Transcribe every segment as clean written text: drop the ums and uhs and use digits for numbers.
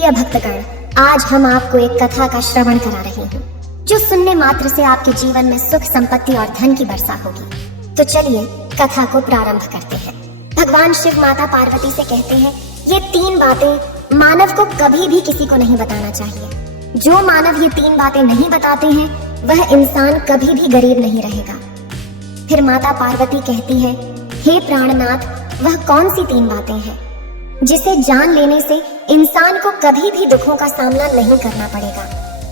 प्रिय भक्तगण, आज हम आपको एक कथा का श्रवण करा रहे हैं जो सुनने मात्र से आपके जीवन में सुख, संपत्ति और धन की वर्षा होगी। तो चलिए कथा को प्रारंभ करते हैं। भगवान शिव माता पार्वती से कहते हैं, ये 3 बातें मानव को कभी भी किसी को नहीं बताना चाहिए। जो मानव ये 3 बातें नहीं बताते हैं वह इंसान कभी भी गरीब नहीं रहेगा। फिर माता पार्वती कहती है, हे प्राणनाथ, वह कौन सी 3 बातें हैं जिसे जान लेने से इंसान को कभी भी दुखों का सामना नहीं करना पड़ेगा।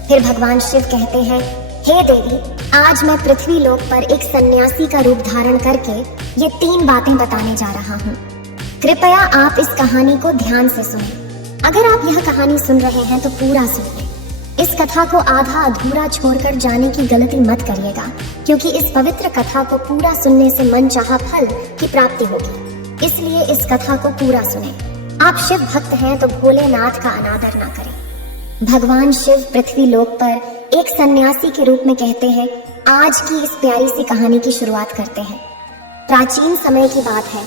फिर भगवान शिव कहते हैं, हे देवी, आज मैं पृथ्वी लोक पर एक सन्यासी का रूप धारण करके ये 3 बातें बताने जा रहा हूँ। कृपया आप इस कहानी को ध्यान से सुनें। अगर आप यह कहानी सुन रहे हैं तो पूरा सुनिए। इस कथा को आधा अधूरा छोड़कर जाने की गलती मत करिएगा, क्योंकि इस पवित्र कथा को पूरा सुनने से मनचाहा फल की प्राप्ति होगी। इसलिए इस कथा को पूरा सुने। आप शिव भक्त हैं तो भोलेनाथ का अनादर ना करें। भगवान शिव पृथ्वी लोक पर एक सन्यासी के रूप में कहते हैं, आज की इस प्यारी सी कहानी की शुरुआत करते हैं। प्राचीन समय की बात है।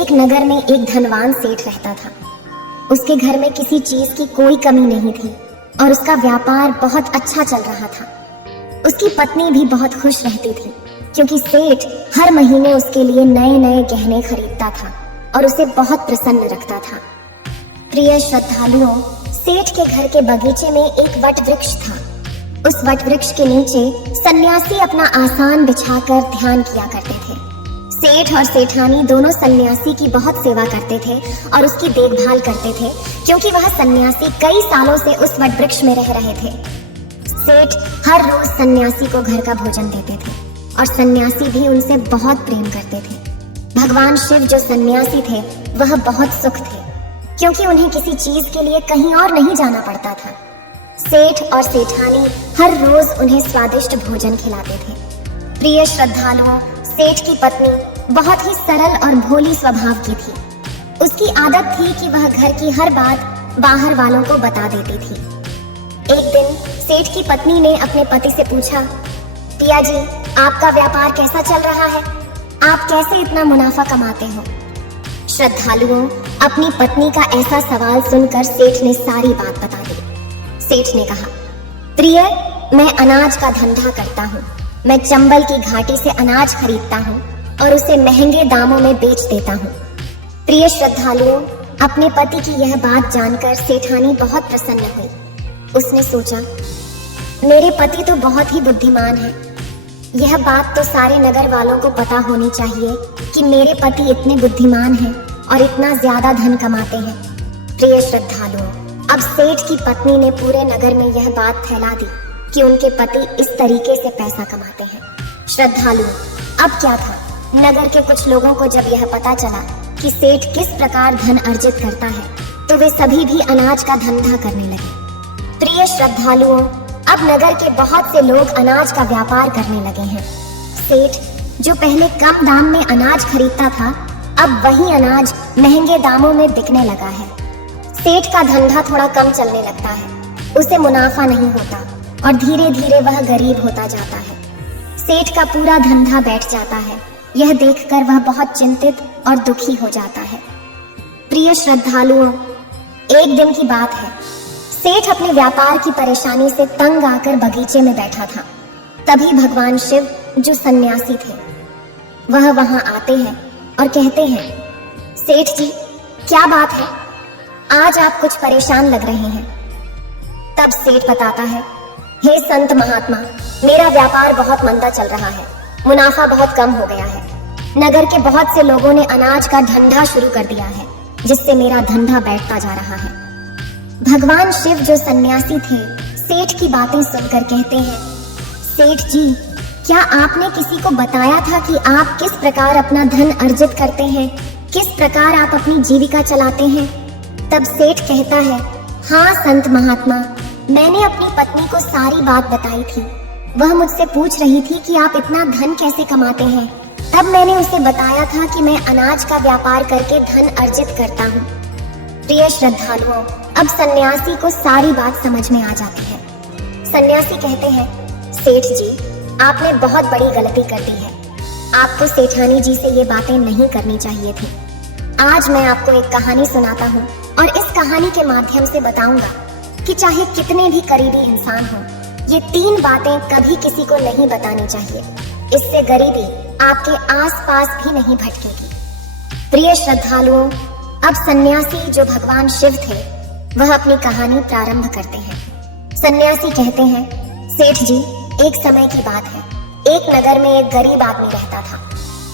एक नगर में एक धनवान सेठ रहता था। उसके घर में किसी चीज की कोई कमी नहीं थी और उसका व्यापार बहुत अच्छा चल रहा था। उसकी पत्नी भी बहुत खुश रहती थी, क्योंकि सेठ हर महीने उसके लिए नए नए गहने खरीदता था और उसे बहुत प्रसन्न रखता था। प्रिय श्रद्धालुओं, सेठ के घर के बगीचे में एक वट वृक्ष था। उस वट वृक्ष के नीचे सन्यासी अपना आसन बिछाकर ध्यान किया करते थे। सेठ और सेठानी दोनों सन्यासी की बहुत सेवा करते थे और उसकी देखभाल करते थे, क्योंकि वह सन्यासी कई सालों से उस वट वृक्ष में रह रहे थे। सेठ हर रोज सन्यासी को घर का भोजन देते थे और सन्यासी भी उनसे बहुत प्रेम करते थे। भगवान शिव जो सन्यासी थे वह बहुत सुख थे, क्योंकि उन्हें किसी चीज के लिए कहीं और नहीं जाना पड़ता था। सेठ और सेठानी हर रोज उन्हें स्वादिष्ट भोजन खिलाते थे। प्रिय श्रद्धालुओं, सेठ की पत्नी बहुत ही सरल और भोली स्वभाव की थी। उसकी आदत थी कि वह घर की हर बात बाहर वालों को बता देती थी। एक दिन सेठ की पत्नी ने अपने पति से पूछा, पिया जी, आपका व्यापार कैसा चल रहा है? आप कैसे इतना मुनाफा कमाते हो? श्रद्धालुओं, अपनी पत्नी का ऐसा सवाल सुनकर सेठ ने सारी बात बता दी। सेठ ने कहा, प्रिय, मैं अनाज का धंधा करता हूँ। मैं चंबल की घाटी से अनाज खरीदता हूँ और उसे महंगे दामों में बेच देता हूँ। प्रिय श्रद्धालुओं, अपने पति की यह बात जानकर सेठानी बहुत प्रसन्न हुई। उसने सोचा, मेरे पति तो बहुत ही बुद्धिमान है। यह बात तो सारे नगर वालों को पता होनी चाहिए कि मेरे पति इतने बुद्धिमान हैं और इतना ज्यादा धन कमाते हैं। प्रिय श्रद्धालुओं, अब सेठ की पत्नी ने पूरे नगर में यह बात फैला दी कि उनके पति इस तरीके से पैसा कमाते हैं। श्रद्धालुओं, अब क्या था, नगर के कुछ लोगों को जब यह पता चला कि सेठ किस प्रकार धन अर्जित करता है, तो वे सभी भी अनाज का धंधा करने लगे। प्रिय श्रद्धालुओं, अब नगर के बहुत से लोग अनाज का व्यापार करने लगे हैं। सेठ जो पहले कम दाम में अनाज खरीदता था, अब वही अनाज महंगे दामों में बिकने लगा है। सेठ का धंधा थोड़ा कम चलने लगता है, उसे मुनाफा नहीं होता और धीरे धीरे वह गरीब होता जाता है। सेठ का पूरा धंधा बैठ जाता है। यह देखकर वह बहुत चिंतित और दुखी हो जाता है। प्रिय श्रद्धालुओं, एक दिन की बात है। सेठ अपने व्यापार की परेशानी से तंग आकर बगीचे में बैठा था। तभी भगवान शिव जो सन्यासी थे वह वहां आते हैं और कहते हैं, सेठ जी, क्या बात है? आज आप कुछ परेशान लग रहे हैं। तब सेठ बताता है, हे संत महात्मा, मेरा व्यापार बहुत मंदा चल रहा है। मुनाफा बहुत कम हो गया है। नगर के बहुत से लोगों ने अनाज का धंधा शुरू कर दिया है, जिससे मेरा धंधा बैठता जा रहा है। भगवान शिव जो सन्यासी थे सेठ की बातें सुनकर कहते हैं, सेठ जी, क्या आपने किसी को बताया था कि आप किस प्रकार अपना धन अर्जित करते हैं, किस प्रकार आप अपनी जीविका चलाते हैं? तब सेठ कहता है, हाँ संत महात्मा, मैंने अपनी पत्नी को सारी बात बताई थी। वह मुझसे पूछ रही थी कि आप इतना धन कैसे कमाते हैं। तब मैंने उसे बताया था कि मैं अनाज का व्यापार करके धन अर्जित करता हूँ। प्रिय श्रद्धालुओं, अब सन्यासी को सारी बात समझ में आ जाती है। सन्यासी कहते हैं, सेठ जी, आपने बहुत बड़ी गलती कर दी है। आपको सेठानी जी से ये बातें नहीं करनी चाहिए थी। आज मैं आपको एक कहानी सुनाता हूँ और इस कहानी के माध्यम से बताऊंगा कि चाहे कितने भी करीबी इंसान हो, ये 3 बातें कभी किसी को नहीं बतानी चाहिए। इससे गरीबी आपके आसपास भी नहीं भटकेगी। प्रिय श्रद्धालुओं, अब सन्यासी जो भगवान शिव थे वह अपनी कहानी प्रारंभ करते हैं। सन्यासी कहते हैं, सेठ जी, एक समय की बात है, एक नगर में एक गरीब आदमी रहता था।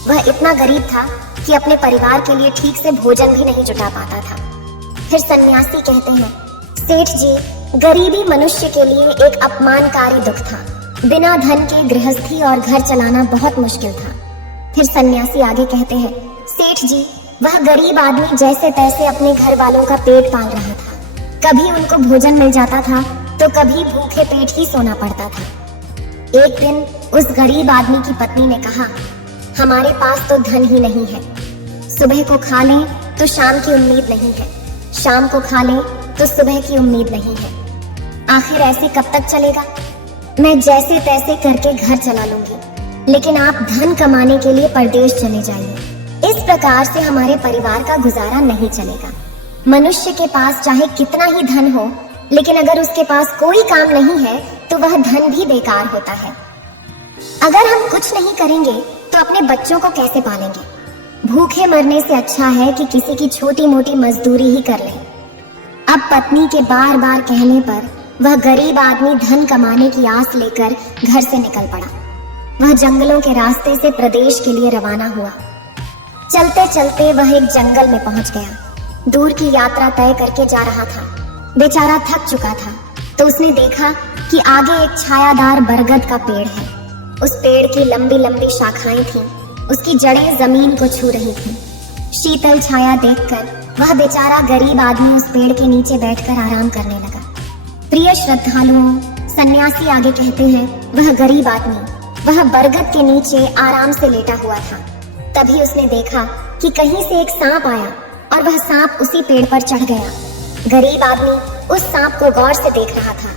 वह इतना गरीब था कि अपने परिवार के लिए ठीक से भोजन भी नहीं जुटा पाता था। फिर सन्यासी कहते हैं, सेठ जी, गरीबी मनुष्य के लिए एक अपमानकारी दुख था। बिना धन के गृहस्थी और घर चलाना बहुत मुश्किल था। फिर सन्यासी आगे कहते हैं, सेठ जी, वह गरीब आदमी जैसे तैसे अपने घर वालों का पेट पाल रहा था। कभी उनको भोजन मिल जाता था तो कभी भूखे पेट ही सोना पड़ता था। एक दिन उस गरीब आदमी की पत्नी ने कहा, हमारे पास तो धन ही नहीं है। सुबह को खा लें तो शाम की उम्मीद नहीं है, शाम को खा लें तो सुबह की उम्मीद नहीं है। आखिर ऐसे कब तक चलेगा? मैं जैसे तैसे करके घर चला लूंगी, लेकिन आप धन कमाने के लिए परदेश चले जाइए। इस प्रकार से हमारे परिवार का गुजारा नहीं चलेगा। मनुष्य के पास चाहे कितना ही धन हो, लेकिन अगर उसके पास कोई काम नहीं है तो वह धन भी बेकार होता है। अगर हम कुछ नहीं करेंगे तो अपने बच्चों को कैसे पालेंगे? भूखे मरने से अच्छा है कि किसी की छोटी मोटी मजदूरी ही कर लें। अब पत्नी के बार बार कहने पर वह गरीब आदमी धन कमाने की आस लेकर घर से निकल पड़ा। वह जंगलों के रास्ते से प्रदेश के लिए रवाना हुआ। चलते चलते वह एक जंगल में पहुंच गया। दूर की यात्रा तय करके जा रहा था। बेचारा थक चुका था तो उसने देखा कि आगे एक छायादार बरगद का पेड़ है। उस पेड़ की लंबी लंबी शाखाएं थीं, उसकी जड़ें जमीन को छू रही थीं। शीतल छाया देखकर वह बेचारा गरीब आदमी उस पेड़ के नीचे बैठकर आराम करने लगा। प्रिय श्रद्धालुओं, सन्यासी आगे कहते हैं, वह गरीब आदमी वह बरगद के नीचे आराम से लेटा हुआ था। तभी उसने देखा कि कहीं से एक सांप आया और वह सांप उसी पेड़ पर चढ़ गया। गरीब आदमी उस सांप को गौर से देख रहा था।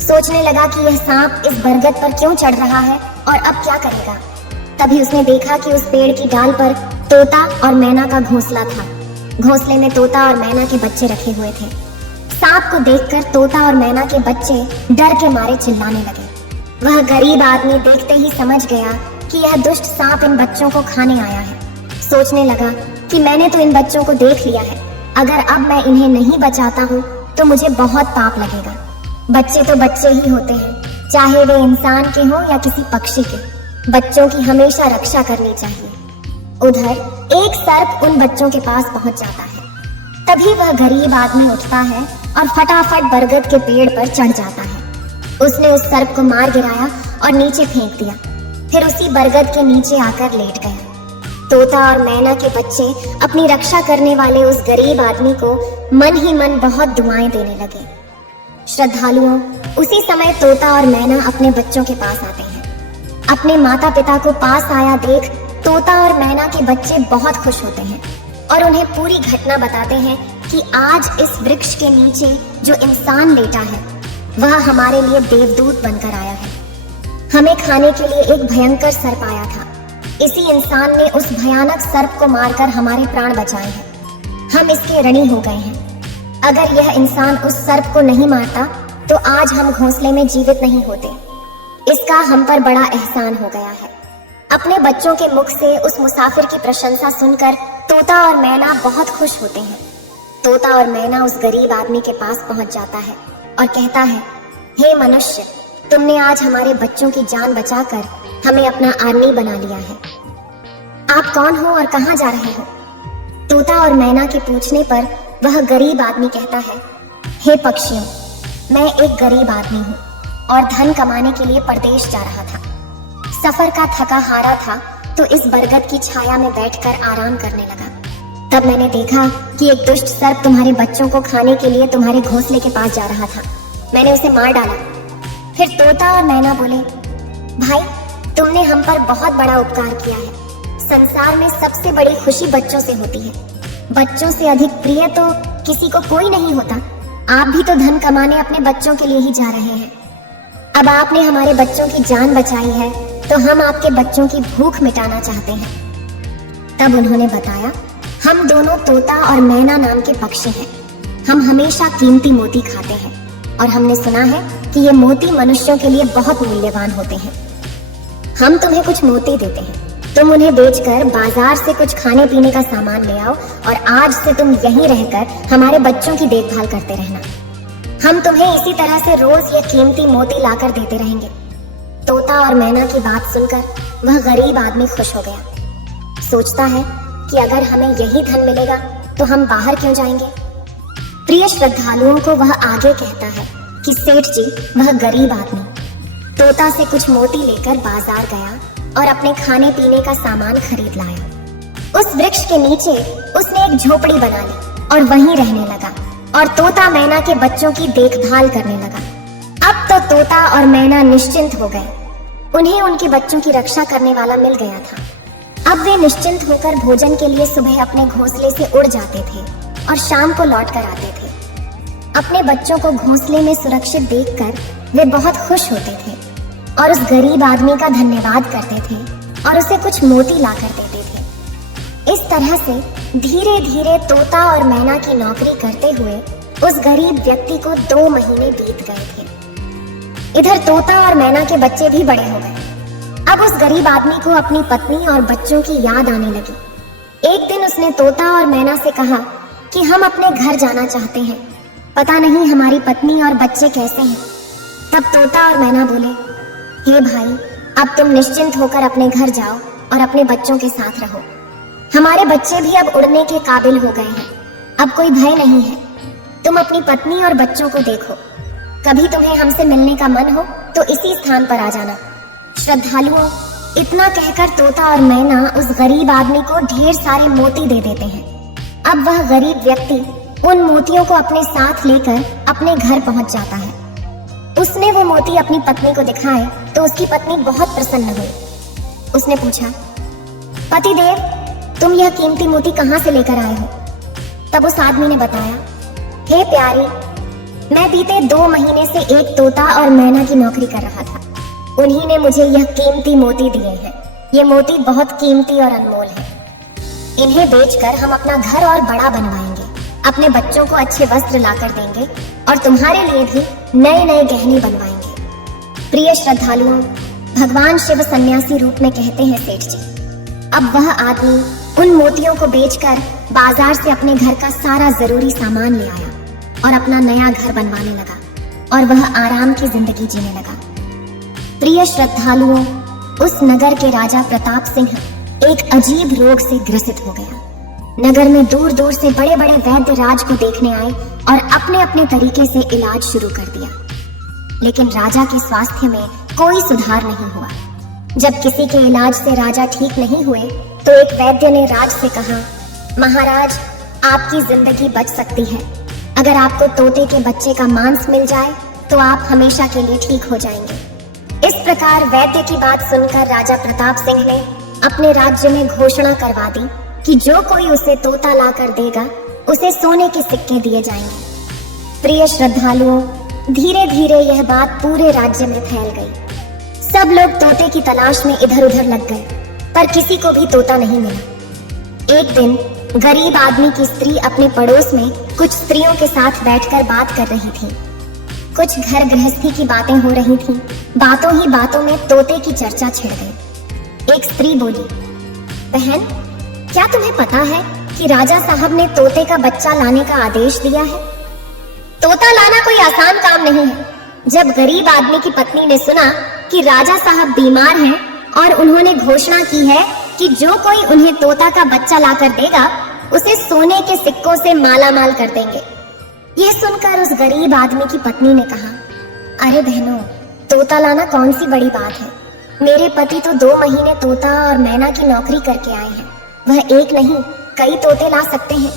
सोचने लगा कि यह सांप इस बरगद पर क्यों चढ़ रहा है और अब क्या करेगा। तभी उसने देखा कि उस पेड़ की डाल पर तोता और मैना का घोंसला था। घोंसले में तोता और मैना के बच्चे रखे हुए थे। सांप को देखकर तोता और मैना के बच्चे डर के मारे चिल्लाने लगे। वह गरीब आदमी देखते ही समझ गया कि यह दुष्ट सांप इन बच्चों को खाने आया है। सोचने लगा कि मैंने तो इन बच्चों को देख लिया है, अगर अब मैं इन्हें नहीं बचाता हूँ तो मुझे बहुत पाप लगेगा। बच्चे तो बच्चे ही होते हैं, चाहे वे इंसान के हों या किसी पक्षी के। बच्चों की हमेशा रक्षा करनी चाहिए। उधर एक सर्प उन बच्चों के पास पहुंच जाता है। तभी वह गरीब आदमी उठता है और फटाफट बरगद के पेड़ पर चढ़ जाता है। उसने उस सर्प को मार गिराया और नीचे फेंक दिया। फिर उसी बरगद के नीचे आकर लेट गया। तोता और मैना के बच्चे अपनी रक्षा करने वाले उस गरीब आदमी को मन ही मन बहुत दुआएं देने लगे। श्रद्धालुओं, उसी समय तोता और मैना अपने बच्चों के पास आते हैं। अपने माता पिता को पास आया देख तोता और मैना के बच्चे बहुत खुश होते हैं और उन्हें पूरी घटना बताते हैं कि आज इस वृक्ष के नीचे जो इंसान लेटा है वह हमारे लिए देवदूत बनकर आया है। हमें खाने के लिए एक भयंकर सर्प आया था। इसी इंसान ने उस भयानक सर्प को मारकर हमारे प्राण बचाए हैं। हम इसके ऋणी हो गए हैं। अगर यह इंसान उस सर्प को नहीं मारता तो आज हम घोंसले में जीवित नहीं होते। इसका हम पर बड़ा एहसान हो गया है। अपने बच्चों के मुख से उस मुसाफिर की प्रशंसा सुनकर तोता और मैना बहुत खुश होते हैं। तोता और मैना उस गरीब आदमी के पास पहुंच जाता है और कहता है, हे मनुष्य, तुमने आज हमारे बच्चों की जान बचाकर हमें अपना आदमी बना लिया है। आप कौन हो और कहां जा रहे हो? तोता और मैना के पूछने पर वह गरीब आदमी कहता है, हे पक्षियों, मैं एक गरीब आदमी हूँ और धन कमाने के लिए परदेश जा रहा था। सफर का थका हारा था तो इस बरगद की छाया में बैठकर आराम करने लगा। तब मैंने देखा कि एक दुष्ट सर्प तुम्हारे बच्चों को खाने के लिए तुम्हारे घोंसले के पास जा रहा था। मैंने उसे मार डाला। फिर तोता और मैना बोले, भाई, तुमने हम पर बहुत बड़ा उपकार किया है। संसार में सबसे बड़ी खुशी बच्चों से होती है। बच्चों से अधिक प्रिय तो किसी को कोई नहीं होता। आप भी तो धन कमाने अपने बच्चों के लिए ही जा रहे हैं। अब आपने हमारे बच्चों की जान बचाई है तो हम आपके बच्चों की भूख मिटाना चाहते हैं। तब उन्होंने बताया, हम दोनों तोता और मैना नाम के पक्षी हैं। हम हमेशा कीमती मोती खाते हैं। और हमने सुना है कि ये मोती मनुष्यों के लिए बहुत मूल्यवान होते हैं। हम तुम्हें कुछ मोती देते हैं, तुम उन्हें बेचकर बाजार से कुछ खाने पीने का सामान ले आओ और आज से तुम यहीं रहकर हमारे बच्चों की देखभाल करते रहना। हम तुम्हें इसी तरह से रोज ये कीमती मोती लाकर देते रहेंगे। तोता और मैना की बात सुनकर वह गरीब आदमी खुश हो गया। सोचता है कि अगर हमें यही धन मिलेगा तो हम बाहर क्यों जाएंगे। प्रिय श्रद्धालुओं को वह आगे कहता है कि सेठ जी, वह गरीब आदमी तोता से कुछ मोती लेकर बाजार गया और अपने खाने पीने का सामान खरीद लाया। उस वृक्ष के नीचे उसने एक झोपड़ी बना ली और वहीं रहने लगा और तोता मैना के बच्चों की देखभाल करने लगा। अब तो तोता और मैना निश्चिंत हो गए। उन्हें उनके बच्चों की रक्षा करने वाला मिल गया था। अब वे निश्चिंत होकर भोजन के लिए सुबह अपने घोंसले से उड़ जाते थे और शाम को लौट कर आते थे। अपने बच्चों को घोंसले में सुरक्षित देखकर वे बहुत खुश होते थे और उस गरीब आदमी का धन्यवाद करते थे और उसे कुछ मोती ला कर देते थे। इस तरह से धीरे धीरे तोता और मैना की नौकरी करते हुए उस गरीब व्यक्ति को 2 महीने बीत गए थे। इधर तोता और मैना के बच्चे भी बड़े हो गए। अब उस गरीब आदमी को अपनी पत्नी और बच्चों की याद आने लगी। एक दिन उसने तोता और मैना से कहा कि हम अपने घर जाना चाहते हैं, पता नहीं हमारी पत्नी और बच्चे कैसे हैं। तब तोता और मैना बोले, हे भाई, अब तुम निश्चिंत होकर अपने घर जाओ और अपने बच्चों के साथ रहो। हमारे बच्चे भी अब उड़ने के काबिल हो गए हैं, अब कोई भय नहीं है। तुम अपनी पत्नी और बच्चों को देखो। कभी तुम्हें हमसे मिलने का मन हो तो इसी स्थान पर आ जाना। श्रद्धालुओं, इतना कहकर तोता और मैना उस गरीब आदमी को ढेर सारे मोती दे देते हैं। अब वह गरीब व्यक्ति उन मोतियों को अपने साथ लेकर अपने घर पहुंच जाता है। उसने वो मोती अपनी पत्नी को दिखाए तो उसकी पत्नी बहुत प्रसन्न हुई। उसने पूछा, पतिदेव, तुम यह कीमती मोती कहाँ से लेकर आए हो? तब उस आदमी ने बताया, हे प्यारी, मैं बीते 2 महीने से एक तोता और मैना की नौकरी कर रहा था। उन्हीं ने मुझे यह कीमती मोती दिए हैं। ये मोती बहुत कीमती और अनमोल है। इन्हें बेचकर हम अपना घर और बड़ा बनवाएंगे, अपने बच्चों को अच्छे वस्त्र लाकर देंगे और तुम्हारे लिए भी नए नए गहने बनवाएंगे। प्रिय श्रद्धालुओं, भगवान शिव सन्यासी रूप में कहते हैं सेठ जी। अब वह आदमी उन मोतियों को बेचकर बाजार से अपने घर का सारा जरूरी सामान ले आया और अपना नया घर बनवाने लगा और वह आराम की जिंदगी जीने लगा। प्रिय श्रद्धालुओं, उस नगर के राजा प्रताप सिंह एक अजीब रोग से ग्रसित हो गया। नगर में दूर दूर से बड़े बड़े वैद्य राज को देखने आए और अपने अपने तरीके से इलाज शुरू कर दिया, लेकिन राजा के स्वास्थ्य में कोई सुधार नहीं हुआ। जब किसी के इलाज से राजा ठीक नहीं हुए तो एक वैद्य ने राज से कहा, महाराज, आपकी जिंदगी बच सकती है। अगर आपको तोते के बच्चे का मांस मिल जाए तो आप हमेशा के लिए ठीक हो जाएंगे। इस प्रकार वैद्य की बात सुनकर राजा प्रताप सिंह ने अपने राज्य में घोषणा करवा दी कि जो कोई उसे तोता लाकर देगा उसे सोने के सिक्के दिए जाएंगे। प्रिय श्रद्धालुओं, धीरे धीरे यह बात पूरे राज्य में फैल गई। सब लोग तोते की तलाश में इधर उधर लग गए, पर किसी को भी तोता नहीं मिला। एक दिन गरीब आदमी की स्त्री अपने पड़ोस में कुछ स्त्रियों के साथ बैठकर बात कर रही थी। कुछ घर गृहस्थी की बातें हो रही थीं। बातों ही बातों में तोते की चर्चा छिड़ गई। एक स्त्री बोली, बहन, क्या तुम्हें पता है कि राजा साहब ने तोते का बच्चा लाने का आदेश दिया है? तोता लाना कोई आसान काम नहीं है। जब गरीब आदमी की पत्नी ने सुना कि राजा साहब बीमार हैं और उन्होंने घोषणा की है कि जो कोई उन्हें तोता का बच्चा लाकर देगा उसे सोने के सिक्कों से मालामाल कर देंगे। यह सुनकर उस गरीब आदमी की पत्नी ने कहा, अरे बहनों, तोता लाना कौन सी बड़ी बात है। मेरे पति तो 2 महीने तोता और मैना की नौकरी करके आए हैं। वह एक नहीं, कई तोते ला सकते हैं।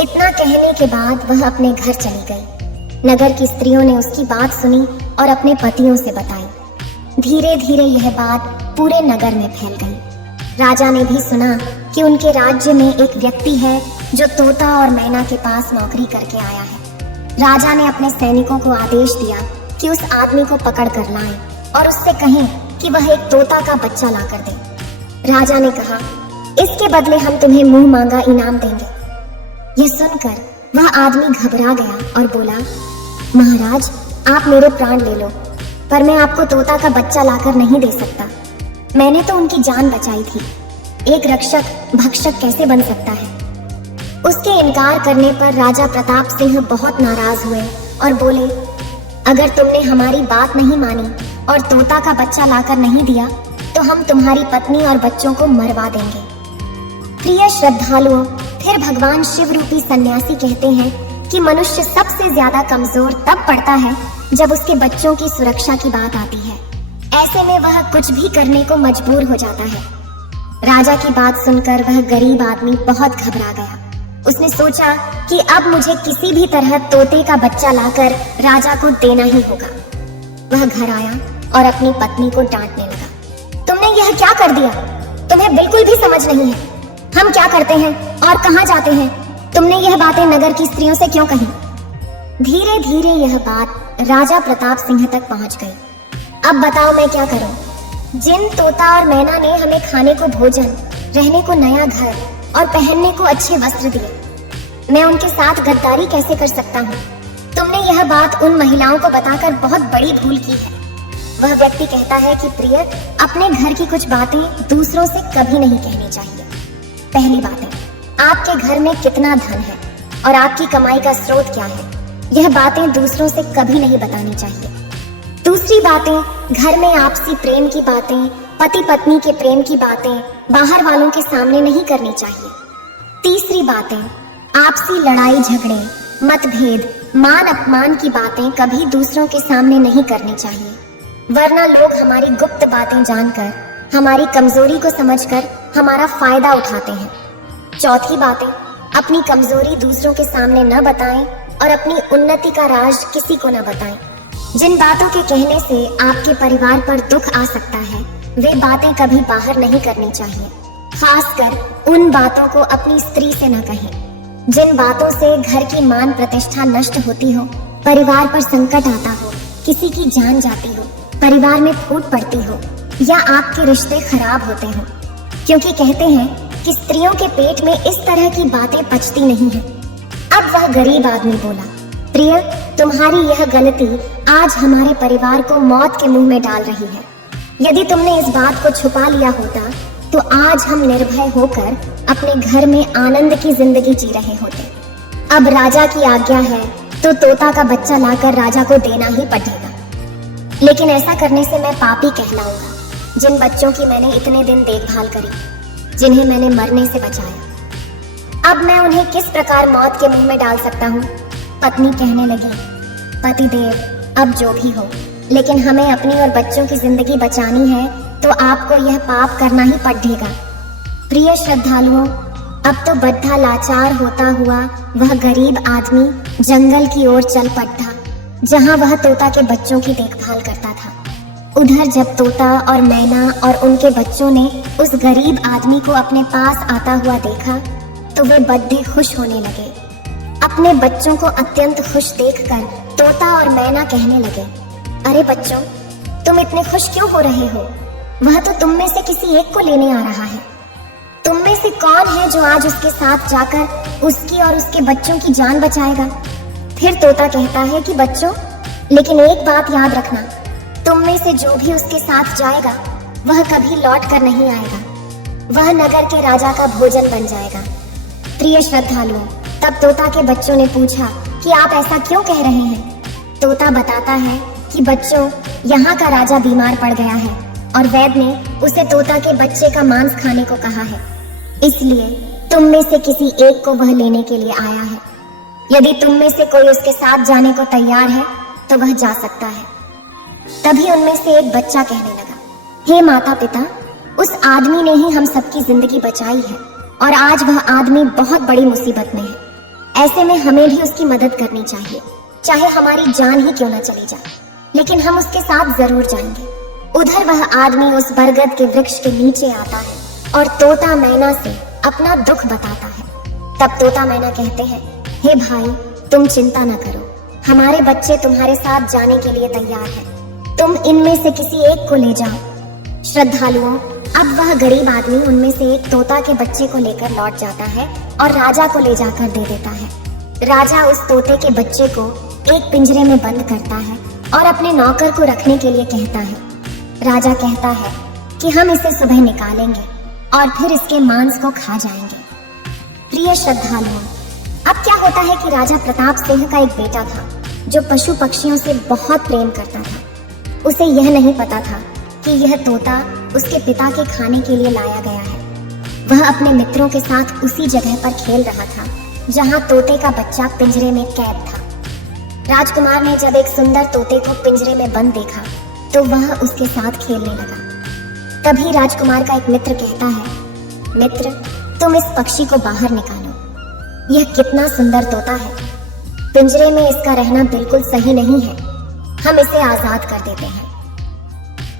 इतना कहने के बाद वह अपने घर चली गई। नगर की स्त्रियों ने उसकी बात सुनी और अपने पतियों से बताई। धीरे धीरे यह बात पूरे नगर में फैल गई। राजा ने भी सुना कि उनके राज्य में एक व्यक्ति है जो तोता और मैना के पास नौकरी करके आया है। राजा ने अपने सैनिकों को आदेश दिया कि उस आदमी को पकड़ कर लाएं और उससे कहें कि वह एक तोता का बच्चा ला कर दे। राजा ने कहा, इसके बदले हम तुम्हें मुंह मांगा इनाम देंगे। यह सुनकर वह आदमी घबरा गया और बोला, महाराज, आप मेरे प्राण ले लो, पर मैं आपको तोता का बच्चा लाकर नहीं दे सकता। मैंने तो उनकी जान बचाई थी। एक रक्षक भक्षक कैसे बन सकता है? उसके इनकार करने पर राजा प्रताप सिंह बहुत नाराज हुए और बोले, अगर तुमने हमारी बात नहीं मानी और तोता का बच्चा लाकर नहीं दिया तो हम तुम्हारी पत्नी और बच्चों को मरवा देंगे। प्रिय श्रद्धालुओं, फिर भगवान शिव रूपी सन्यासी कहते हैं कि मनुष्य सबसे ज्यादा कमजोर तब पड़ता है जब उसके बच्चों की सुरक्षा की बात आती है। ऐसे में वह कुछ भी करने को मजबूर हो जाता है। राजा की बात सुनकर वह गरीब आदमी बहुत घबरा गया। उसने सोचा कि अब मुझे किसी भी तरह तोते का बच्चा लाकर राजा को देना ही होगा। वह घर आया और अपनी पत्नी को डांटने लगा, तुमने यह क्या कर दिया? तुम्हें बिल्कुल भी समझ नहीं है हम क्या करते हैं और कहाँ जाते हैं। तुमने यह बातें नगर की स्त्रियों से क्यों कही? धीरे धीरे यह बात राजा प्रताप सिंह तक पहुंच गई। अब बताओ मैं क्या करूं? जिन तोता और मैना ने हमें खाने को भोजन, रहने को नया घर और पहनने को अच्छे वस्त्र दिए, मैं उनके साथ गद्दारी कैसे कर सकता हूँ? तुमने यह बात उन महिलाओं को बताकर बहुत बड़ी भूल की है। वह व्यक्ति कहता है कि प्रिय, अपने घर की कुछ बातें दूसरों से कभी नहीं कहनी चाहिए। पहली बातें, आपके घर में कितना धन है और आपकी कमाई का स्रोत क्या है, यह बातें दूसरों से कभी नहीं बतानी चाहिए। दूसरी बातें, घर में आपसी प्रेम की बातें, पति पत्नी के प्रेम की बातें बाहर वालों के सामने नहीं करनी चाहिए। तीसरी बातें, आपसी लड़ाई झगड़े, मतभेद, मान अपमान की बातें कभी दूसरों के सामने नहीं करनी चाहिए, वरना लोग हमारी गुप्त बातें जानकर, हमारी कमजोरी को समझकर हमारा फायदा उठाते हैं। चौथी बातें, अपनी कमजोरी दूसरों के सामने न बताएं और अपनी उन्नति का राज किसी को न बताएं। जिन बातों के कहने से आपके परिवार पर दुख आ सकता है, वे बातें कभी बाहर नहीं करनी चाहिए। खासकर उन बातों को अपनी स्त्री से न कहें। जिन बातों से घर की मान प्रतिष्ठा नष्ट होती हो, परिवार पर संकट आता हो, किसी की जान जाती हो, परिवार में फूट पड़ती हो या आपके रिश्ते खराब होते हो, क्योंकि कहते हैं कि स्त्रियों के पेट में इस तरह की बातें पचती नहीं हैं। अब वह गरीब आदमी बोला, प्रिय, तुम्हारी यह गलती आज हमारे परिवार को मौत के मुंह में डाल रही है। यदि तुमने इस बात को छुपा लिया होता तो आज हम निर्भय होकर अपने घर में आनंद की जिंदगी जी रहे होते। अब राजा की आज्ञा है तो तोता का बच्चा लाकर राजा को देना ही पड़ेगा, लेकिन ऐसा करने से मैं पापी कहलाऊंगा। जिन बच्चों की मैंने इतने दिन देखभाल करी, जिन्हें मैंने मरने से बचाया, अब मैं उन्हें किस प्रकार मौत के मुंह में डाल सकता हूँ? पत्नी कहने लगी, पतिदेव, अब जो भी हो, लेकिन हमें अपनी और बच्चों की जिंदगी बचानी है तो आपको यह पाप करना ही पड़ेगा। प्रिय श्रद्धालुओं, अब तो बद्धा लाचार होता हुआ वह गरीब आदमी जंगल की ओर चल पड़ा, जहाँ वह तोता के बच्चों की देखभाल करता था। उधर जब तोता और मैना और उनके बच्चों ने उस गरीब आदमी को अपने पास आता हुआ देखा तो वे बद्दे खुश होने लगे। अपने बच्चों को अत्यंत खुश देखकर तोता और मैना कहने लगे, अरे बच्चों, तुम इतने खुश क्यों हो रहे हो? वह तो तुम में से किसी एक को लेने आ रहा है। तुम में से कौन है जो आज उसके साथ जाकर उसकी और उसके बच्चों की जान बचाएगा? फिर तोता कहता है कि बच्चों, लेकिन एक बात याद रखना, तुम में से जो भी उसके साथ जाएगा वह कभी लौट कर नहीं आएगा, वह नगर के राजा का भोजन बन जाएगा। प्रिय श्रद्धालुओं, तब तोता के बच्चों ने पूछा कि आप ऐसा क्यों कह रहे हैं? तोता बताता है कि बच्चों, यहाँ का राजा बीमार पड़ गया है और वैद्य ने उसे तोता के बच्चे का मांस खाने को कहा है, इसलिए तुम में से किसी एक को वह लेने के लिए आया है। यदि तुम में से कोई उसके साथ जाने को तैयार है तो वह जा सकता है। तभी उनमें से एक बच्चा कहने लगा, हे माता पिता, उस आदमी ने ही हम सबकी जिंदगी बचाई है और आज वह आदमी बहुत बड़ी मुसीबत में है। ऐसे में हमें भी उसकी मदद करनी चाहिए, चाहे हमारी जान ही क्यों न चली जाए, लेकिन हम उसके साथ जरूर जाएंगे। उधर वह आदमी उस बरगद के वृक्ष के नीचे आता है और तोता मैना से अपना दुख बताता है। तब तोता मैना कहते हैं, हे भाई, तुम चिंता न करो, हमारे बच्चे तुम्हारे साथ जाने के लिए तैयार हैं। तुम इनमें से किसी एक को ले जाओ। श्रद्धालुओं, अब वह गरीब आदमी उनमें से एक तोता के बच्चे को लेकर लौट जाता है और राजा को ले जाकर दे देता है। राजा उस तोते के बच्चे को एक पिंजरे में बंद करता है और अपने नौकर को रखने के लिए कहता है। राजा कहता है कि हम इसे सुबह निकालेंगे और फिर इसके मांस को खा जाएंगे। प्रिय श्रद्धालुओं, अब क्या होता है कि राजा प्रताप सिंह का एक बेटा था जो पशु पक्षियों से बहुत प्रेम करता था। उसे यह नहीं पता था कि यह तोता उसके पिता के खाने के लिए लाया गया है। वह अपने मित्रों के साथ उसी जगह पर खेल रहा था जहां तोते का बच्चा पिंजरे में कैद था। राजकुमार ने जब एक सुंदर तोते को पिंजरे में बंद देखा तो वह उसके साथ खेलने लगा। तभी राजकुमार का एक मित्र कहता है, मित्र, तुम इस पक्षी को बाहर निकालो। यह कितना सुंदर तोता है। पिंजरे में इसका रहना बिल्कुल सही नहीं है। हम इसे आजाद कर देते हैं।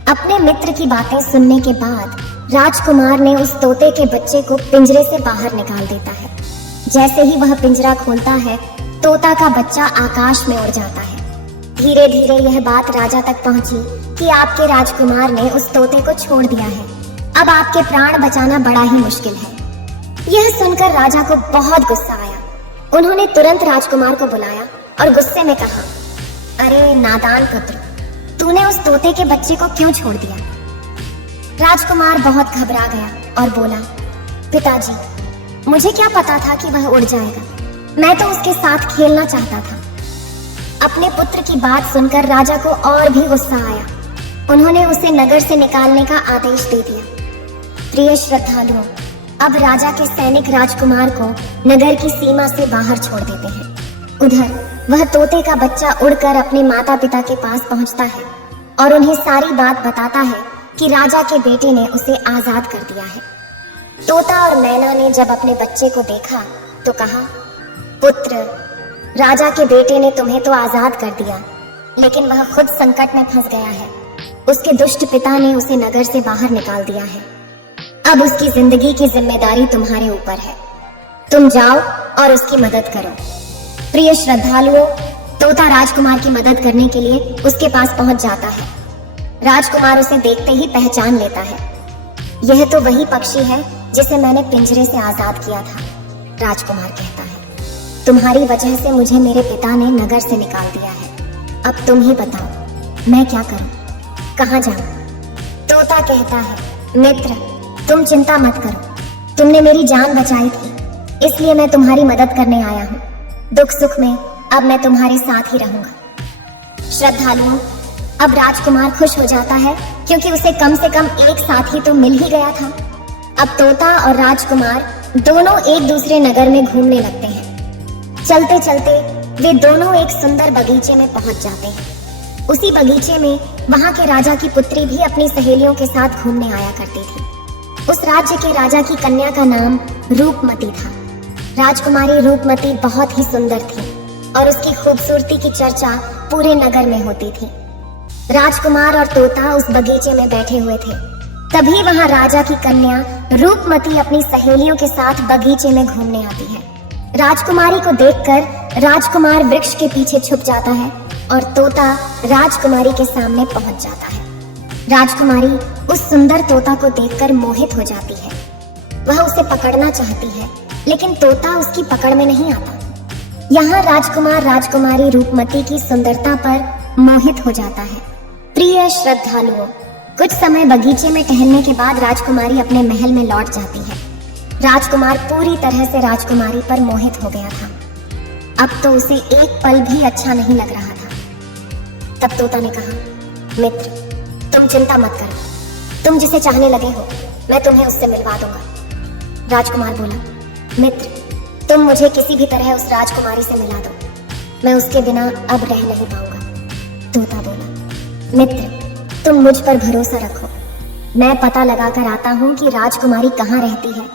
अपने मित्र की बातें सुनने के बाद राजकुमार ने उस तोते के बच्चे को पिंजरे से बाहर निकाल देता है। जैसे ही वह पिंजरा खोलता है, तोता का बच्चा आकाश में उड़ जाता है। धीरे धीरे यह बात राजा तक पहुंची कि आपके राजकुमार ने उस तोते को छोड़ दिया है। अब आपके प्राण बचाना बड़ा ही मुश्किल है। यह सुनकर राजा को बहुत गुस्सा आया। उन्होंने तुरंत राजकुमार को बुलाया और गुस्से में कहा, अरे नादान पुत्र, तूने उस तोते के बच्चे को क्यों छोड़ दिया? राजकुमार बहुत घबरा गया और बोला, पिताजी, मुझे क्या पता था कि वह उड़ जाएगा। मैं तो उसके साथ खेलना चाहता था। अपने पुत्र की बात सुनकर राजा को और भी गुस्सा आया। उन्होंने उसे नगर से निकालने का आदेश दे दिया। प्रिय श्रद्धालुओं, अब राजा के सैनिक राजकुमार को नगर की सीमा से बाहर छोड़ देते हैं। उधर वह तोते का बच्चा उड़कर अपने माता पिता के पास पहुंचता है और उन्हें सारी बात बताता है कि राजा के बेटे ने उसे आजाद कर दिया है। तोता और मैना ने जब अपने बच्चे को देखा तो कहा, पुत्र, राजा के बेटे ने तुम्हें तो आजाद कर दिया, लेकिन वह खुद संकट में फंस गया है। उसके दुष्ट पिता ने उसे नगर से बाहर निकाल दिया है। अब उसकी जिंदगी की जिम्मेदारी तुम्हारे ऊपर है। तुम जाओ और उसकी मदद करो। प्रिय श्रद्धालुओं, तोता राजकुमार की मदद करने के लिए उसके पास पहुंच जाता है। राजकुमार उसे देखते ही पहचान लेता है। यह तो वही पक्षी है जिसे मैंने पिंजरे से आजाद किया था। राजकुमार कहता है, तुम्हारी वजह से मुझे मेरे पिता ने नगर से निकाल दिया है। अब तुम ही बताओ, मैं क्या करूं? कहां जाऊं? तोता कहता है, मित्र, तुम चिंता मत करो। तुमने मेरी जान बचाई थी, इसलिए मैं तुम्हारी मदद करने आया हूं। दुख सुख में अब मैं तुम्हारे साथ ही रहूंगा। श्रद्धालुओं, अब राजकुमार खुश हो जाता है क्योंकि उसे कम से कम एक साथी तो मिल ही गया था। अब तोता और राजकुमार दोनों एक दूसरे नगर में घूमने लगते हैं। चलते चलते वे दोनों एक सुंदर बगीचे में पहुंच जाते हैं। उसी बगीचे में वहां के राजा की पुत्री भी अपनी सहेलियों के साथ घूमने आया करती थी। उस राज्य के राजा की कन्या का नाम रूपमती था। राजकुमारी रूपमती बहुत ही सुंदर थी और उसकी खूबसूरती की चर्चा पूरे नगर में होती थी। राजकुमार और तोता उस बगीचे में बैठे हुए थे। तभी वहां राजा की कन्या रूपमती अपनी सहेलियों के साथ बगीचे में घूमने आती है। राजकुमारी को देखकर राजकुमार वृक्ष के पीछे छुप जाता है और तोता राजकुमारी के सामने पहुंच जाता है। राजकुमारी उस सुंदर तोता को देखकर मोहित हो जाती है। वह उसे पकड़ना चाहती है, लेकिन तोता उसकी पकड़ में नहीं आता। यहाँ राजकुमार राजकुमारी रूपमती की सुंदरता पर मोहित हो जाता है। प्रिय श्रद्धालुओं, कुछ समय बगीचे में टहलने के बाद राजकुमारी अपने महल में लौट जाती है। राजकुमार पूरी तरह से राजकुमारी पर मोहित हो गया था। अब तो उसे एक पल भी अच्छा नहीं लग रहा था। तब तोता ने कहा, मित्र, तुम चिंता मत करो। तुम जिसे चाहने लगे हो, मैं तुम्हें उससे मिलवा दूंगा। राजकुमार बोला, मित्र, तुम मुझे किसी भी तरह उस राजकुमारी से मिला दो। मैं उसके बिना अब रह नहीं पाऊंगा। तोता बोला, मित्र, तुम मुझ पर भरोसा रखो। मैं पता लगाकर आता हूँ कि राजकुमारी कहाँ रहती है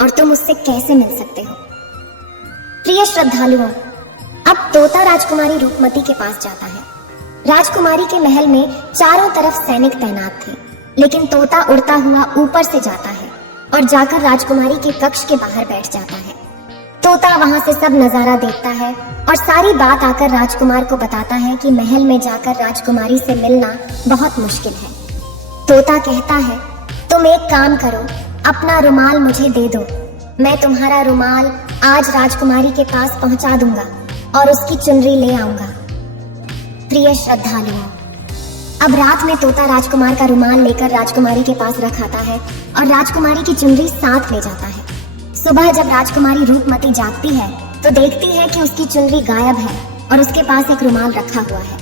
और तुम उससे कैसे मिल सकते हो। प्रिय श्रद्धालुओं, अब तोता राजकुमारी रूपमती के पास जाता है। राजकुमारी के महल में चारों तरफ सैनिक तैनात थे, लेकिन तोता उड़ता हुआ ऊपर से जाता है और जाकर राजकुमारी के कक्ष के बाहर बैठ जाता है। तोता वहां से सब नजारा देखता है और सारी बात आकर राजकुमार को बताता है कि महल में जाकर राजकुमारी से मिलना बहुत मुश्किल है। तोता कहता है, तुम एक काम करो, अपना रुमाल मुझे दे दो। मैं तुम्हारा रुमाल आज राजकुमारी के पास पहुंचा दूंगा और उसकी चुनरी ले आऊंगा। प्रिय श्रद्धालुओं, अब रात में तोता राजकुमार का रुमाल लेकर राजकुमारी के पास रख आता है और राजकुमारी की चुनरी साथ ले जाता है। सुबह जब राजकुमारी रूपमती जागती है तो देखती है कि उसकी चुनरी गायब है और उसके पास एक रुमाल रखा हुआ है।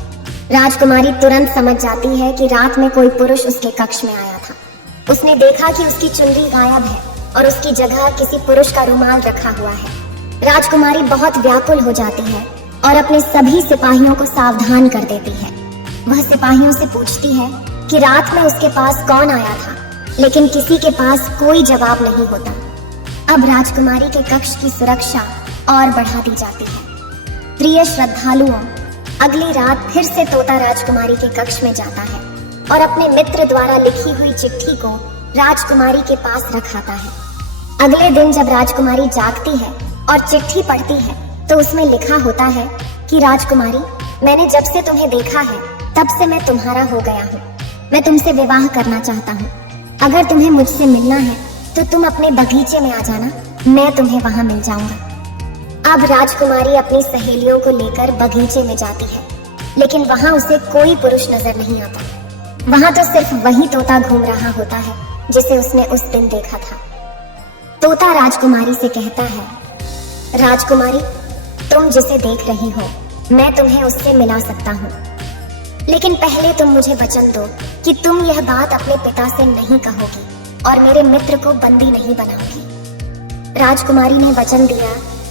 राजकुमारी तुरंत समझ जाती है कि रात में कोई पुरुष उसके कक्ष में आया था। उसने देखा कि उसकी चुनरी गायब है और उसकी जगह किसी पुरुष का रुमाल रखा हुआ है। राजकुमारी बहुत व्याकुल हो जाती है और अपने सभी सिपाहियों को सावधान कर देती है। वह सिपाहियों से पूछती है कि रात में उसके पास कौन आया था, लेकिन किसी के पास कोई जवाब नहीं होता। अब राजकुमारी के कक्ष की सुरक्षा और बढ़ा दी जाती है। प्रिय श्रद्धालुओं, अगली रात फिर से तोता राजकुमारी के कक्ष में जाता है और अपने मित्र द्वारा लिखी हुई चिट्ठी को राजकुमारी के पास रखाता है। अगले दिन जब राजकुमारी जागती है और चिट्ठी पढ़ती है तो उसमें लिखा होता है कि राजकुमारी, मैंने जब से तुम्हें देखा है तब से मैं तुम्हारा हो गया हूँ। मैं तुमसे विवाह करना चाहता हूँ। अगर तुम्हें मुझसे मिलना है तो तुम अपने बगीचे में आ जाना, मैं तुम्हें वहां मिल जाऊंगा। अब राजकुमारी अपनी सहेलियों को लेकर बगीचे में जाती है, लेकिन वहां उसे कोई पुरुष नजर नहीं आता। वहां तो सिर्फ वही तोता घूम रहा होता है जिसे उसने उस दिन देखा था। तोता राजकुमारी से कहता है, राजकुमारी, तुम जिसे देख रही हो मैं तुम्हें उससे मिला सकता हूँ, लेकिन पहले तुम मुझे वचन दो कि तुम यह बात अपने पिता से नहीं कहोगी और मेरे मित्र को बंदी नहीं बनाओगी। राजकुमारी ने वचन दिया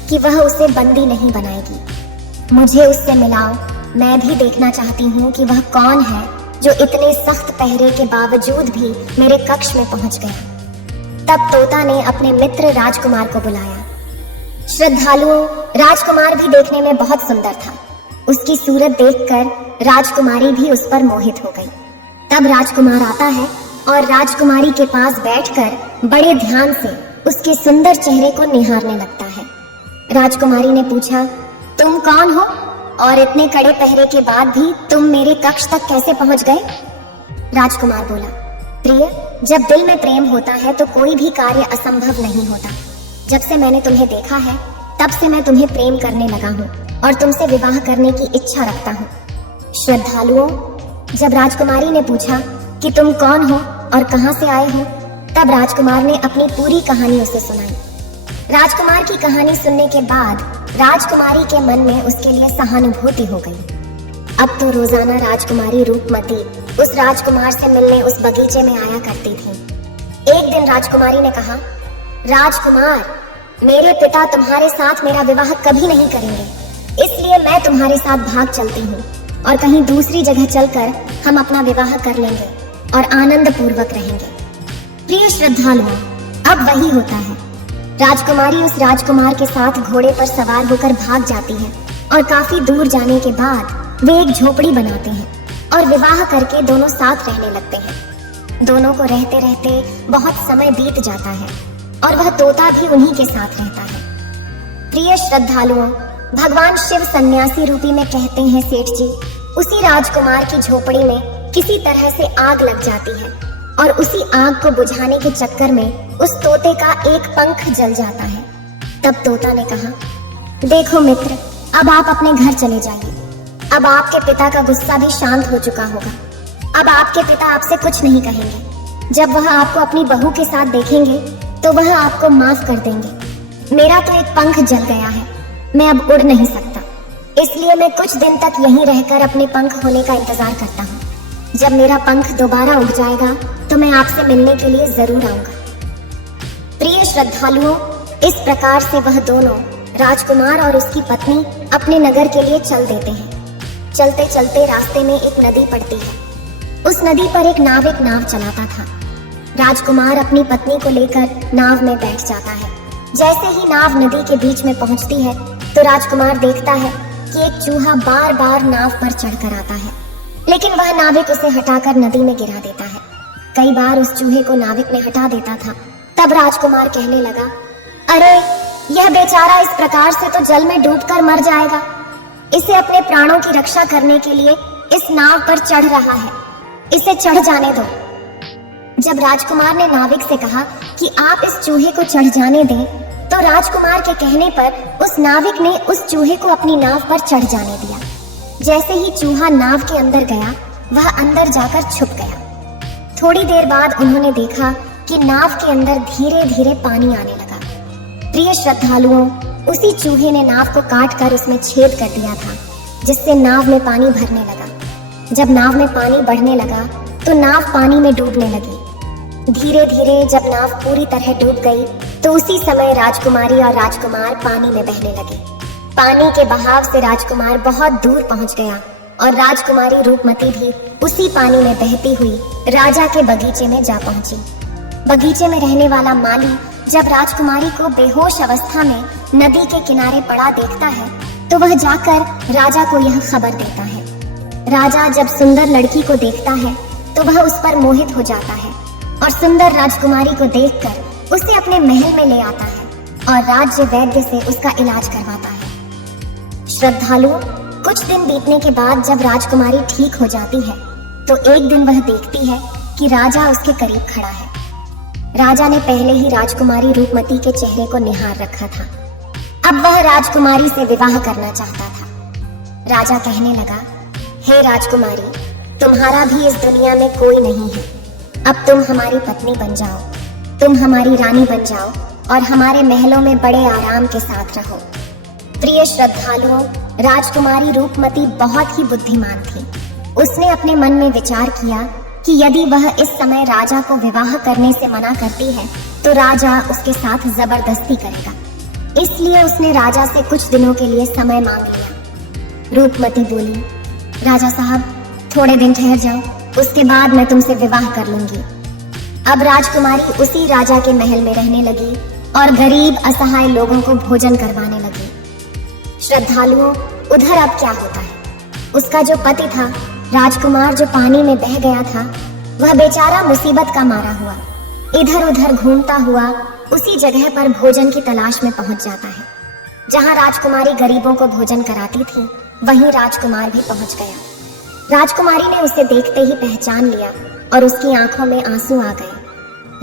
कि वह उसे बंदी नहीं बनाएगी। मुझे उससे मिलाओ, मैं भी देखना चाहती हूँ कि वह कौन है जो इतने सख्त पहरे के बावजूद भी मेरे कक्ष में पहुंच गया। तब तोता ने अपने मित्र राजकुमार को बुलाया। श्रद्धालुओं, राजकुमार भी देखने में बहुत सुंदर था। उसकी सूरत देखकर राजकुमारी भी उस पर मोहित हो गई। तब राजकुमार आता है और राजकुमारी के पास बैठकर बड़े ध्यान से उसके सुंदर चेहरे को निहारने लगता है। राजकुमारी ने पूछा, तुम कौन हो और इतने कड़े पहरे के बाद भी तुम मेरे कक्ष तक कैसे पहुंच गए? राजकुमार बोला, प्रिय, जब दिल में प्रेम होता है तो कोई भी कार्य असंभव नहीं होता। जब से मैंने तुम्हें देखा है तब से मैं तुम्हें प्रेम करने लगा हूँ और तुमसे विवाह करने की इच्छा रखता हूँ। श्रद्धालुओं, जब राजकुमारी ने पूछा कि तुम कौन हो और कहां से आए हो, तब राजकुमार ने अपनी पूरी कहानी उसे सुनाई। राजकुमार की कहानी सुनने के बाद राजकुमारी के मन में उसके लिए सहानुभूति हो गई। अब तो रोजाना राजकुमारी रूपमती उस राजकुमार से मिलने उस बगीचे में आया करती थी। एक दिन राजकुमारी ने कहा, राजकुमार, मेरे पिता तुम्हारे साथ मेरा विवाह कभी नहीं करेंगे, इसलिए मैं तुम्हारे साथ भाग चलती हूँ और कहीं दूसरी जगह चलकर हम अपना विवाह कर लेंगे और आनंद पूर्वक रहेंगे। प्रिय श्रद्धालुओं, अब वही होता है। राजकुमारी उस राजकुमार के साथ घोड़े पर सवार होकर भाग जाती है और काफी दूर जाने के बाद वे एक झोपड़ी बनाते हैं और विवाह करके दोनों साथ रहने लगते हैं। दोनों को रहते रहते बहुत समय बीत जाता है और वह तोता भी उन्हीं के साथ रहता है। प्रिय श्रद्धालुओं, भगवान शिव सन्यासी रूपी में कहते हैं, सेठ जी, उसी राजकुमार की झोपड़ी में किसी तरह से आग लग जाती है और उसी आग को बुझाने के चक्कर में उस तोते का एक पंख जल जाता है। तब तोता ने कहा, देखो मित्र, अब आप अपने घर चले जाइए। अब आपके पिता का गुस्सा भी शांत हो चुका होगा। अब आपके पिता आपसे कुछ नहीं कहेंगे। जब वह आपको अपनी बहू के साथ देखेंगे तो वह आपको माफ कर देंगे। मेरा तो एक पंख जल गया है, मैं अब उड़ नहीं सकता, इसलिए मैं कुछ दिन तक यहीं रहकर अपने पंख होने का इंतजार करता हूँ। जब मेरा पंख दोबारा उड़ जाएगा तो मैं आपसे मिलने के लिए जरूर आऊंगा। प्रिय श्रद्धालुओं, इस प्रकार से वह दोनों, राजकुमार और उसकी पत्नी, अपने नगर के लिए चल देते हैं। चलते चलते रास्ते में एक नदी पड़ती है। उस नदी पर एक नाविक नाव चलाता था। राजकुमार अपनी पत्नी को लेकर नाव में बैठ जाता है। जैसे ही नाव नदी के बीच में पहुंचती है तो राजकुमार देखता है कि एक चूहा बार बार नाव पर चढ़कर आता है, लेकिन वह नाविक उसे हटाकर नदी में गिरा देता है। कई बार उस चूहे को नाविक ने हटा देता था। तब राजकुमार कहने लगा, अरे यह बेचारा इस प्रकार से तो जल में डूबकर मर जाएगा। इसे अपने प्राणों की रक्षा करने के लिए इस नाव पर चढ़ रहा है, इसे चढ़ जाने दो। जब राजकुमार ने नाविक से कहा कि आप इस चूहे को चढ़ जाने दें, तो राजकुमार के कहने पर उस नाविक ने उस चूहे को अपनी नाव पर चढ़ जाने दिया। जैसे ही चूहा नाव के अंदर गया, वह अंदर जाकर छुप गया। थोड़ी देर बाद उन्होंने देखा कि नाव के अंदर धीरे धीरे पानी आने लगा। प्रिय श्रद्धालुओं, उसी चूहे ने नाव को काट कर उसमें छेद कर दिया था, जिससे नाव में पानी भरने लगा। जब नाव में पानी बढ़ने लगा तो नाव पानी में डूबने लगी। धीरे धीरे जब नाव पूरी तरह डूब गई तो उसी समय राजकुमारी और राजकुमार पानी में बहने लगे। पानी के बहाव से राजकुमार बहुत दूर पहुंच गया और राजकुमारी रूपमती भी उसी पानी में बहती हुई राजा के बगीचे में जा पहुंची। बगीचे में रहने वाला माली जब राजकुमारी को बेहोश अवस्था में नदी के किनारे पड़ा देखता है तो वह जाकर राजा को यह खबर देता है। राजा जब सुंदर लड़की को देखता है तो वह उस पर मोहित हो जाता है और सुंदर राजकुमारी को देखकर उसे अपने महल में ले आता है और राज्य वैद्य से उसका इलाज करवाता है। श्रद्धालुओं, कुछ दिन बीतने के बाद जब राजकुमारी ठीक हो जाती है तो एक दिन वह देखती है कि राजा उसके करीब खड़ा है। राजा ने पहले ही राजकुमारी रूपमती के चेहरे को निहार रखा था। अब वह राजकुमारी से विवाह करना चाहता था। राजा कहने लगा, हे राजकुमारी, तुम्हारा भी इस दुनिया में कोई नहीं है। अब तुम हमारी पत्नी बन जाओ, तुम हमारी रानी बन जाओ और हमारे महलों में बड़े आराम के साथ रहो। प्रिय श्रद्धालुओं, राजकुमारी रूपमती बहुत ही बुद्धिमान थी। उसने अपने मन में विचार किया कि यदि वह इस समय राजा को विवाह करने से मना करती है तो राजा उसके साथ जबरदस्ती करेगा। इसलिए उसने राजा से कुछ दिनों के लिए समय मांग लिया। रूपमती बोली, राजा साहब, थोड़े दिन ठहर जाओ, उसके बाद मैं तुमसे विवाह कर लूंगी। अब राजकुमारी उसी राजा के महल में रहने लगी और गरीब असहाय लोगों को भोजन करवाने लगी। श्रद्धालुओं, उधर अब क्या होता है, उसका जो पति था राजकुमार जो पानी में बह गया था, वह बेचारा मुसीबत का मारा हुआ इधर उधर घूमता हुआ उसी जगह पर भोजन की तलाश में पहुंच जाता है। जहां राजकुमारी गरीबों को भोजन कराती थी, वहीं राजकुमार भी पहुंच गया। राजकुमारी ने उसे देखते ही पहचान लिया और उसकी आंखों में आंसू आ गए।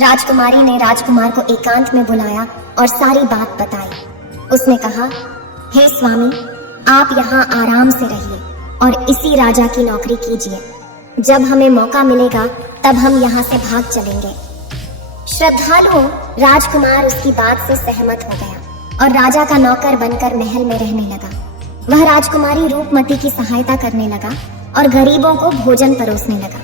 राजकुमारी ने राजकुमार को एकांत में बुलाया और सारी बात बताई। उसने कहा, हे स्वामी, आप यहाँ आराम से रहिए और इसी राजा की नौकरी कीजिए। जब हमें मौका मिलेगा तब हम यहाँ से भाग चलेंगे। श्रद्धालुओं, राजकुमार उसकी बात से सहमत हो गया और राजा का नौकर बनकर महल में रहने लगा। वह राजकुमारी रूपमती की सहायता करने लगा और गरीबों को भोजन परोसने लगा।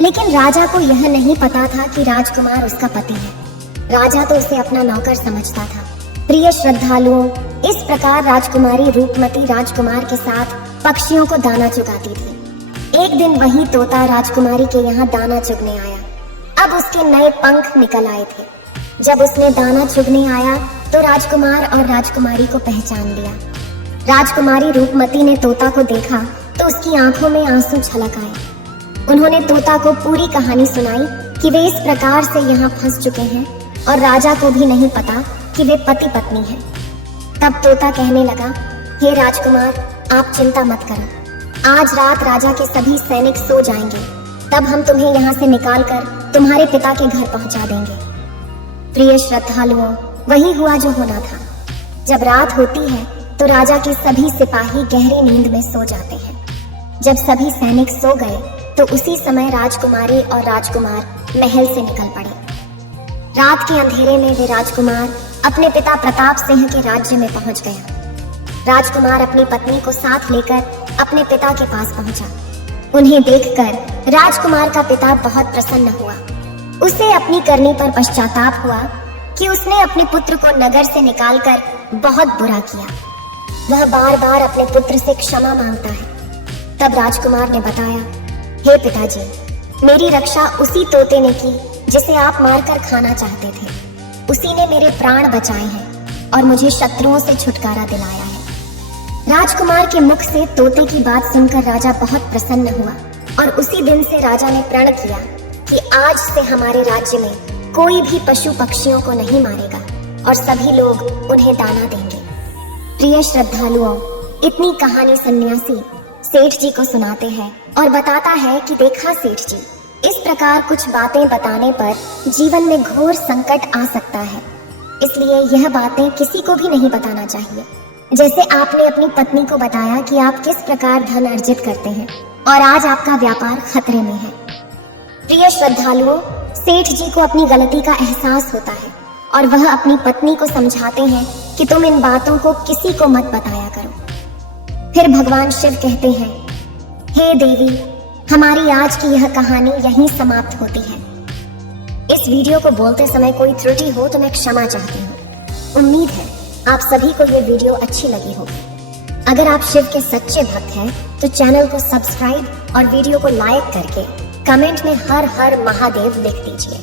लेकिन राजा को यह नहीं पता था कि राजकुमार उसका पति है। राजा तो उसे अपना नौकर समझता था। प्रिय श्रद्धालुओं, इस प्रकार राजकुमारी रूपमती राजकुमार के साथ पक्षियों को दाना चुगाती थी। एक दिन वही तोता राजकुमारी के यहाँ दाना चुगने आया। अब उसके नए पंख निकल आए थे। जब उसने दाना चुगने आया तो राजकुमार और राजकुमारी को पहचान लिया। राजकुमारी रूपमती ने तोता को देखा तो उसकी आंखों में आंसू छलक आए। उन्होंने तोता को पूरी कहानी सुनाई कि वे इस प्रकार से यहाँ फंस चुके हैं और राजा को भी नहीं पता कि वे पति पत्नी हैं। तब तोता कहने लगा, हे राजकुमार, आप चिंता मत करो। आज रात राजा के सभी सैनिक सो जाएंगे, तब हम तुम्हें यहाँ से निकालकर तुम्हारे पिता के घर पहुँचा देंगे। प्रिय श्रद्धालुओं, वही हुआ जो होना था। जब रात होती है तो राजा के सभी सिपाही गहरी नींद में सो जाते हैं। जब सभी सैनिक सो गए तो उसी समय राजकुमारी और राजकुमार महल से निकल पड़े। रात के अंधेरे में वे राजकुमार अपने पिता प्रताप सिंह के राज्य में पहुंच गया। राजकुमार अपनी पत्नी को साथ लेकर अपने पिता के पास पहुंचा। उन्हें देखकर राजकुमार का पिता बहुत प्रसन्न हुआ। उसे अपनी करनी पर पश्चाताप हुआ कि उसने अपने पुत्र को नगर से निकालकर बहुत बुरा किया। वह बार बार अपने पुत्र से क्षमा मांगता है। तब राजकुमार ने बताया, हे पिताजी, मेरी रक्षा उसी तोते ने की जिसे आप मारकर खाना चाहते थे। उसी ने मेरे प्राण बचाए हैं और मुझे शत्रुओं से छुटकारा दिलाया है। राजकुमार के मुख से तोते की बात सुनकर राजा बहुत प्रसन्न हुआ और उसी दिन से राजा ने प्रण किया कि आज से हमारे राज्य में कोई भी पशु पक्षियों को नहीं मारेगा और सभी लोग उन्हें दाना देंगे। प्रिय श्रद्धालुओं, इतनी कहानी सन्यासी सेठ जी को सुनाते हैं और बताता है कि देखा सेठ जी, इस प्रकार कुछ बातें बताने पर जीवन में घोर संकट आ सकता है, इसलिए यह बातें किसी को भी नहीं बताना चाहिए। जैसे आपने अपनी पत्नी को बताया कि आप किस प्रकार धन अर्जित करते हैं और आज आपका व्यापार खतरे में है। प्रिय श्रद्धालुओं, सेठ जी को अपनी गलती का एहसास होता है और वह अपनी पत्नी को समझाते हैं कि तुम इन बातों को किसी को मत बताया करो। फिर भगवान शिव कहते हैं, हे देवी, हमारी आज की यह कहानी यहीं समाप्त होती है। इस वीडियो को बोलते समय कोई त्रुटि हो तो मैं क्षमा चाहती हूँ। उम्मीद है आप सभी को ये वीडियो अच्छी लगी होगी। अगर आप शिव के सच्चे भक्त हैं तो चैनल को सब्सक्राइब और वीडियो को लाइक करके कमेंट में हर हर महादेव लिख दीजिए।